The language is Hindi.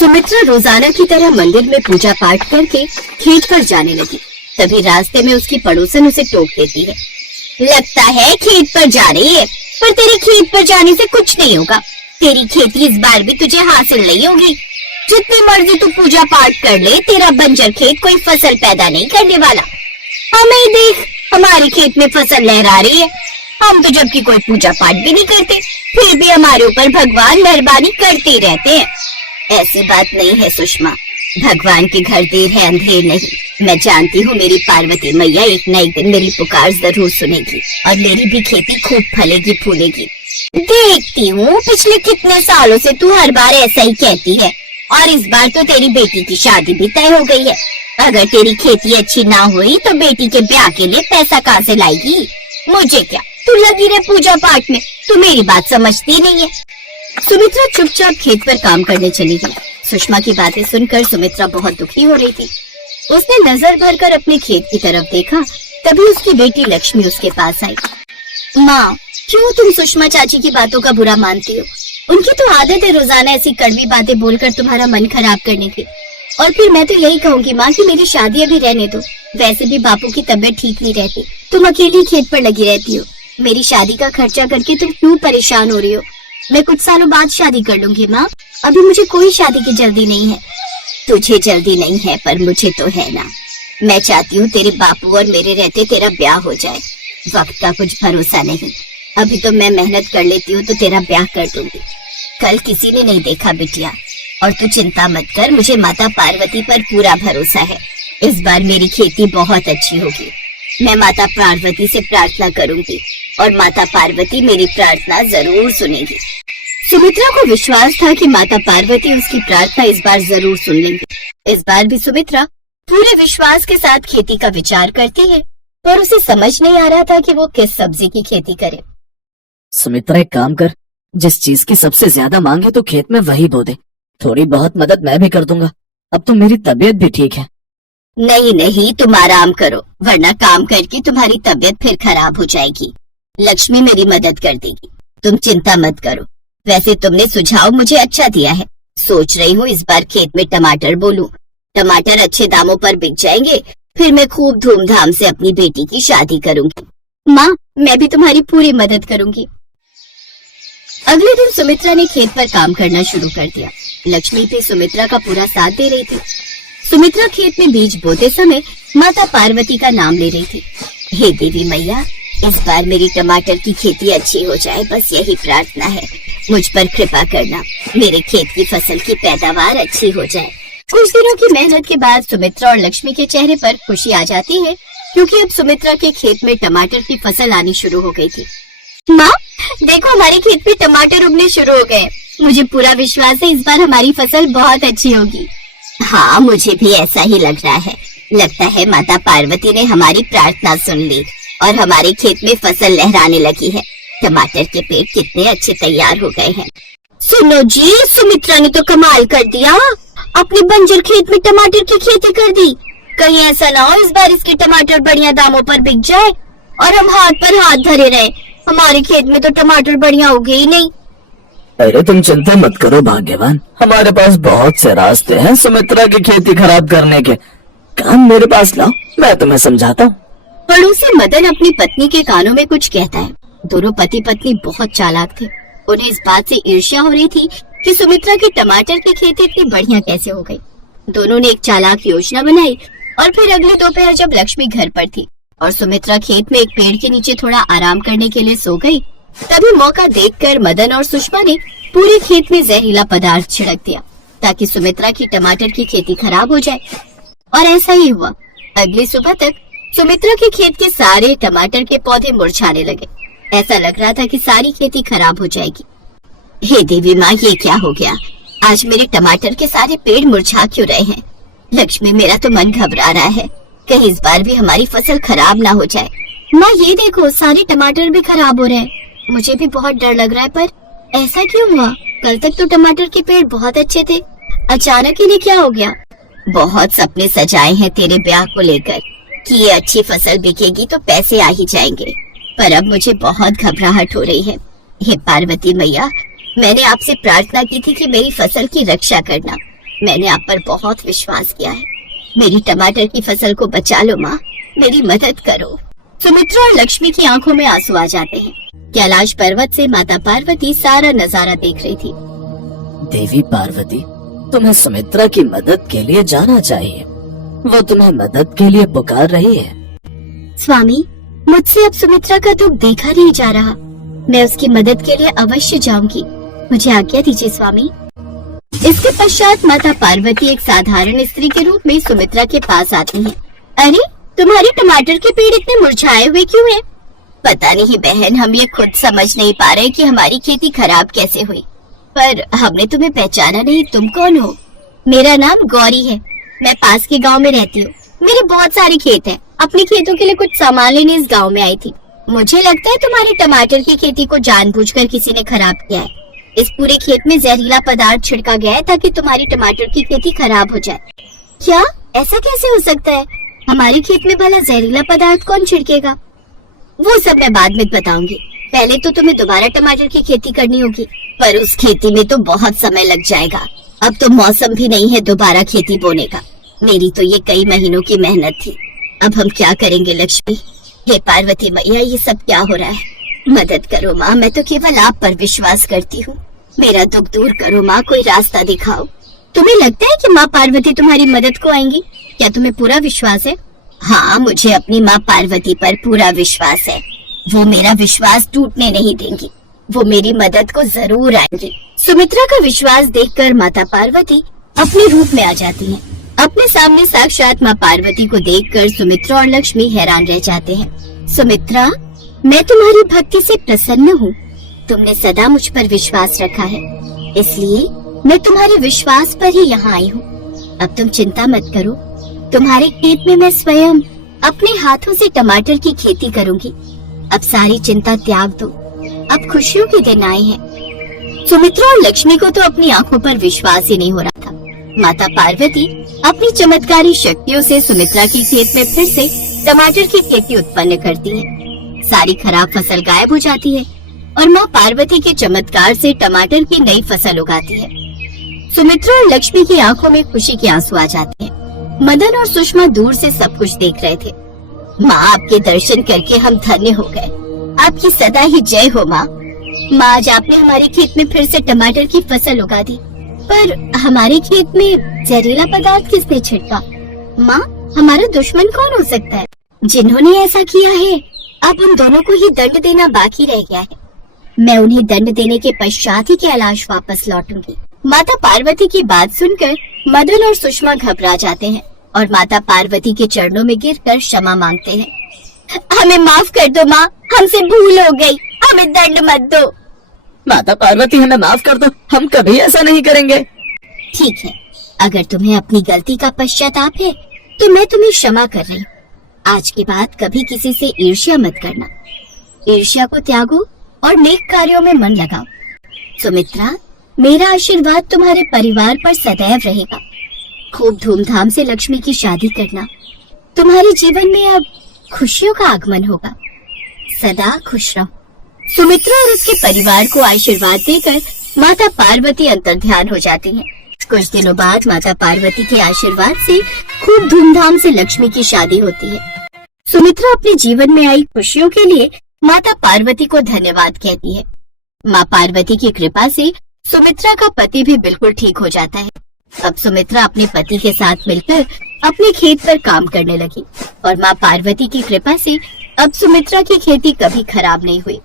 सुमित्रा रोजाना की तरह मंदिर में पूजा पाठ करके खेत पर जाने लगी। तभी रास्ते में उसकी पड़ोसन उसे टोक देती है। लगता है खेत पर जा रही है, पर तेरे खेत पर जाने से कुछ नहीं होगा। तेरी खेती इस बार भी तुझे हासिल नहीं होगी। जितनी मर्जी तू पूजा पाठ कर ले, तेरा बंजर खेत कोई फसल पैदा नहीं करने वाला। हमें देख, हमारे खेत में फसल लहरा रही है। हम तो जबकि कोई पूजा पाठ भी नहीं करते, फिर भी हमारे ऊपर भगवान मेहरबानी करते ही रहते हैं। ऐसी बात नहीं है सुषमा, भगवान के घर देर है अंधेर नहीं। मैं जानती हूँ मेरी पार्वती मैया एक न एक दिन मेरी पुकार जरूर सुनेगी और मेरी भी खेती खूब फलेगी फूलेगी। देखती हूँ पिछले कितने सालों से तू हर बार ऐसा ही कहती है, और इस बार तो तेरी बेटी की शादी भी तय हो गई है। अगर तेरी खेती अच्छी ना हुई तो बेटी के ब्याह के लिए पैसा कहाँ से लाएगी? मुझे क्या, तू लगी रहे पूजा पाठ में, तू मेरी बात समझती नहीं है। सुमित्रा चुपचाप खेत पर काम करने चली गई। सुषमा की बातें सुनकर सुमित्रा बहुत दुखी हो रही थी। उसने नजर भरकर अपने खेत की तरफ देखा, तभी उसकी बेटी लक्ष्मी उसके पास आई। माँ, क्यों तुम सुषमा चाची की बातों का बुरा मानती हो? उनकी तो आदत है रोजाना ऐसी कड़वी बातें बोलकर तुम्हारा मन खराब करने की। और फिर मैं तो यही कहूँगी माँ कि मेरी शादी अभी रहने दो। वैसे भी बापू की तबीयत ठीक नहीं रहती, तुम अकेली खेत पर लगी रहती हो। मेरी शादी का खर्चा करके तुम क्यों परेशान हो रही हो? मैं कुछ सालों बाद शादी कर लूंगी माँ, अभी मुझे कोई शादी की जल्दी नहीं है। तुझे जल्दी नहीं है पर मुझे तो है ना। मैं चाहती हूँ तेरे बापू और मेरे रहते तेरा ब्याह हो जाए। वक्त का कुछ भरोसा नहीं, अभी तो मैं मेहनत कर लेती हूँ तो तेरा ब्याह कर दूंगी। कल किसी ने नहीं देखा बिटिया, और तू चिंता मत कर, मुझे माता पार्वती पर पूरा भरोसा है। इस बार मेरी खेती बहुत अच्छी होगी। मैं माता पार्वती से प्रार्थना करूंगी और माता पार्वती मेरी प्रार्थना जरूर सुनेगी। सुमित्रा को विश्वास था कि माता पार्वती उसकी प्रार्थना इस बार जरूर सुन लेंगी। इस बार भी सुमित्रा पूरे विश्वास के साथ खेती का विचार करती है, पर उसे समझ नहीं आ रहा था कि वो किस सब्जी की खेती करे। सुमित्रा एक काम कर, जिस चीज की सबसे ज्यादा मांग है तो खेत में वही बो दे। थोड़ी बहुत मदद मैं भी कर दूंगा, अब तो मेरी तबीयत भी ठीक है। नहीं नहीं, तुम आराम करो, वरना काम करके तुम्हारी तबीयत फिर खराब हो जाएगी। लक्ष्मी मेरी मदद कर देगी, तुम चिंता मत करो। वैसे तुमने सुझाव मुझे अच्छा दिया है। सोच रही हूँ इस बार खेत में टमाटर बोलूं। टमाटर अच्छे दामों पर बिक जाएंगे, फिर मैं खूब धूमधाम से अपनी बेटी की शादी करूंगी। माँ, मैं भी तुम्हारी पूरी मदद करूंगी। अगले दिन सुमित्रा ने खेत पर काम करना शुरू कर दिया। लक्ष्मी भी सुमित्रा का पूरा साथ दे रही थी। सुमित्रा खेत में बीज बोते समय माता पार्वती का नाम ले रही थी। हे देवी मैया, इस बार मेरी टमाटर की खेती अच्छी हो जाए, बस यही प्रार्थना है। मुझ पर कृपा करना, मेरे खेत की फसल की पैदावार अच्छी हो जाए। कुछ दिनों की मेहनत के बाद सुमित्रा और लक्ष्मी के चेहरे पर खुशी आ जाती है, क्योंकि अब सुमित्रा के खेत में टमाटर की फसल आनी शुरू हो गई थी। माँ, देखो हमारे खेत में टमाटर उगने शुरू हो गए। मुझे पूरा विश्वास है इस बार हमारी फसल बहुत अच्छी होगी। हाँ, मुझे भी ऐसा ही लग रहा है। लगता है माता पार्वती ने हमारी प्रार्थना सुन ली और हमारे खेत में फसल लहराने लगी है। टमाटर के पेड़ कितने अच्छे तैयार हो गए हैं। सुनो जी, सुमित्रा ने तो कमाल कर दिया, अपने बंजर खेत में टमाटर की खेती कर दी। कहीं ऐसा ना हो इस बार इसके टमाटर बढ़िया दामों पर बिक जाए और हम हाथ पर हाथ धरे रहे। हमारे खेत में तो टमाटर बढ़िया उगे ही नहीं। अरे तुम चिंता मत करो भाग्यवान, हमारे पास बहुत से रास्ते हैं सुमित्रा की खेती खराब करने के। काम मेरे पास लाओ, मैं तुम्हें समझाता हूँ। पड़ोसी मदन अपनी पत्नी के कानों में कुछ कहता है। दोनों पति पत्नी बहुत चालाक थे। उन्हें इस बात से ईर्ष्या हो रही थी कि सुमित्रा की टमाटर की खेती इतनी बढ़िया कैसे हो गई। दोनों ने एक चालाक योजना बनाई और फिर अगले दोपहर जब लक्ष्मी घर पर थी और सुमित्रा खेत में एक पेड़ के नीचे थोड़ा आराम करने के लिए सो गई, तभी मौका देखकर मदन और सुषमा ने पूरे खेत में जहरीला पदार्थ छिड़क दिया ताकि सुमित्रा की टमाटर की खेती खराब हो जाए। और ऐसा ही हुआ। अगली सुबह तक सुमित्रा के खेत के सारे टमाटर के पौधे मुरझाने लगे। ऐसा लग रहा था कि सारी खेती खराब हो जाएगी। हे देवी माँ, ये क्या हो गया? आज मेरे टमाटर के सारे पेड़ मुरझा क्यों रहे हैं? लक्ष्मी, मेरा तो मन घबरा रहा है, कहीं इस बार भी हमारी फसल खराब ना हो जाए। माँ, ये देखो सारे टमाटर भी खराब हो रहे हैं। मुझे भी बहुत डर लग रहा है, पर ऐसा क्यों हुआ? कल तक तो टमाटर के पेड़ बहुत अच्छे थे, अचानक इन्हें क्या हो गया? बहुत सपने सजाए हैं तेरे ब्याह को लेकर कि ये अच्छी फसल बिकेगी तो पैसे आ ही जाएंगे, पर अब मुझे बहुत घबराहट हो रही है। हे पार्वती मैया, मैंने आपसे प्रार्थना की थी कि मेरी फसल की रक्षा करना, मैंने आप पर बहुत विश्वास किया है। मेरी टमाटर की फसल को बचा लो माँ, मेरी मदद करो। सुमित्रा और लक्ष्मी की आंखों में आंसू आ जाते हैं। कैलाश पर्वत से माता पार्वती सारा नजारा देख रही थी। देवी पार्वती, तुम्हें सुमित्रा की मदद के लिए जाना चाहिए। वो तुम्हें मदद के लिए पुकार रही है। स्वामी, मुझसे अब सुमित्रा का दुख देखा नहीं जा रहा। मैं उसकी मदद के लिए अवश्य जाऊंगी। मुझे आज्ञा दीजिए स्वामी। इसके पश्चात माता पार्वती एक साधारण स्त्री के रूप में सुमित्रा के पास आती हैं। अरे, तुम्हारे टमाटर के पेड़ इतने मुरझाए हुए क्यों हैं? पता नहीं बहन, हम ये खुद समझ नहीं पा रहे कि हमारी खेती खराब कैसे हुई। पर हमने तुम्हें पहचाना नहीं, तुम कौन हो? मेरा नाम गौरी है। मैं पास के गांव में रहती हूँ। मेरे बहुत सारे खेत हैं। अपने खेतों के लिए कुछ सामान लेने इस गांव में आई थी। मुझे लगता है तुम्हारी टमाटर की खेती को जानबूझकर किसी ने खराब किया है। इस पूरे खेत में जहरीला पदार्थ छिड़का गया है ताकि तुम्हारी टमाटर की खेती खराब हो जाए। क्या? ऐसा कैसे हो सकता है? हमारे खेत में भला जहरीला पदार्थ कौन छिड़केगा? वो सब मैं बाद में बताऊंगी। पहले तो तुम्हें दोबारा टमाटर की खेती करनी होगी, पर उस खेती में तो बहुत समय लग जाएगा। अब तो मौसम भी नहीं है दोबारा खेती बोने का। मेरी तो ये कई महीनों की मेहनत थी। अब हम क्या करेंगे लक्ष्मी? हे पार्वती मैया, ये सब क्या हो रहा है? मदद करो माँ, मैं तो केवल आप पर विश्वास करती हूँ। मेरा दुख दूर करो माँ, कोई रास्ता दिखाओ। तुम्हें लगता है कि माँ पार्वती तुम्हारी मदद को आएंगी? क्या तुम्हें पूरा विश्वास है? हाँ, मुझे अपनी माँ पार्वती पर पूरा विश्वास है। वो मेरा विश्वास टूटने नहीं देंगी। वो मेरी मदद को जरूर आएंगी। सुमित्रा का विश्वास देखकर माता पार्वती अपने रूप में आ जाती हैं। अपने सामने साक्षात माँ पार्वती को देखकर सुमित्रा और लक्ष्मी हैरान रह जाते हैं। सुमित्रा, मैं तुम्हारी भक्ति से प्रसन्न हूँ। तुमने सदा मुझ पर विश्वास रखा है, इसलिए मैं तुम्हारे विश्वास पर ही यहाँ आई हूँ। अब तुम चिंता मत करो। तुम्हारे खेत में मैं स्वयं अपने हाथों से टमाटर की खेती करूँगी। अब सारी चिंता त्याग दो। अब खुशियों के दिन आए हैं। सुमित्रा और लक्ष्मी को तो अपनी आंखों पर विश्वास ही नहीं हो रहा था। माता पार्वती अपनी चमत्कारी शक्तियों से सुमित्रा की खेत में फिर से टमाटर की खेती उत्पन्न करती है। सारी खराब फसल गायब हो जाती है और माँ पार्वती के चमत्कार से टमाटर की नई फसल उगाती है। सुमित्रा और लक्ष्मी की आंखों में खुशी के आंसू आ जाते हैं। मदन और सुषमा दूर से सब कुछ देख रहे थे। माँ, आपके दर्शन करके हम धन्य हो गए। आपकी सदा ही जय हो माँ। माँ, आज आपने हमारे खेत में फिर से टमाटर की फसल उगा दी, पर हमारे खेत में जहरीला पदार्थ किसने छिड़का? माँ, हमारा दुश्मन कौन हो सकता है? जिन्होंने ऐसा किया है, अब उन दोनों को ही दंड देना बाकी रह गया है। मैं उन्हें दंड देने के पश्चात ही कैलाश वापस लौटूंगी। माता पार्वती की बात सुनकर मदन और सुषमा घबरा जाते हैं और माता पार्वती के चरणों में गिरकर क्षमा मांगते हैं। हमें माफ कर दो माँ, हमसे भूल हो गई, हमें दंड मत दो। माता पार्वती, हमें माफ कर दो, हम कभी ऐसा नहीं करेंगे। ठीक है, अगर तुम्हें अपनी गलती का पश्चाताप है तो मैं तुम्हें क्षमा कर रही हूँ। आज के बाद कभी किसी से ईर्ष्या मत करना। ईर्ष्या को त्यागो और नेक कार्यों में मन लगाओ। सुमित्रा, मेरा आशीर्वाद तुम्हारे परिवार पर सदैव रहेगा। खूब धूमधाम से लक्ष्मी की शादी करना। तुम्हारे जीवन में अब खुशियों का आगमन होगा। सदा खुश रहो। सुमित्रा और उसके परिवार को आशीर्वाद देकर माता पार्वती अंतर्ध्यान हो जाती हैं। कुछ दिनों बाद माता पार्वती के आशीर्वाद से खूब धूमधाम से लक्ष्मी की शादी होती है। सुमित्रा अपने जीवन में आई खुशियों के लिए माता पार्वती को धन्यवाद कहती है। माँ पार्वती की कृपा से सुमित्रा का पति भी बिल्कुल ठीक हो जाता है। अब सुमित्रा अपने पति के साथ मिलकर अपने खेत पर काम करने लगी और माँ पार्वती की कृपा से अब सुमित्रा की खेती कभी खराब नहीं हुई।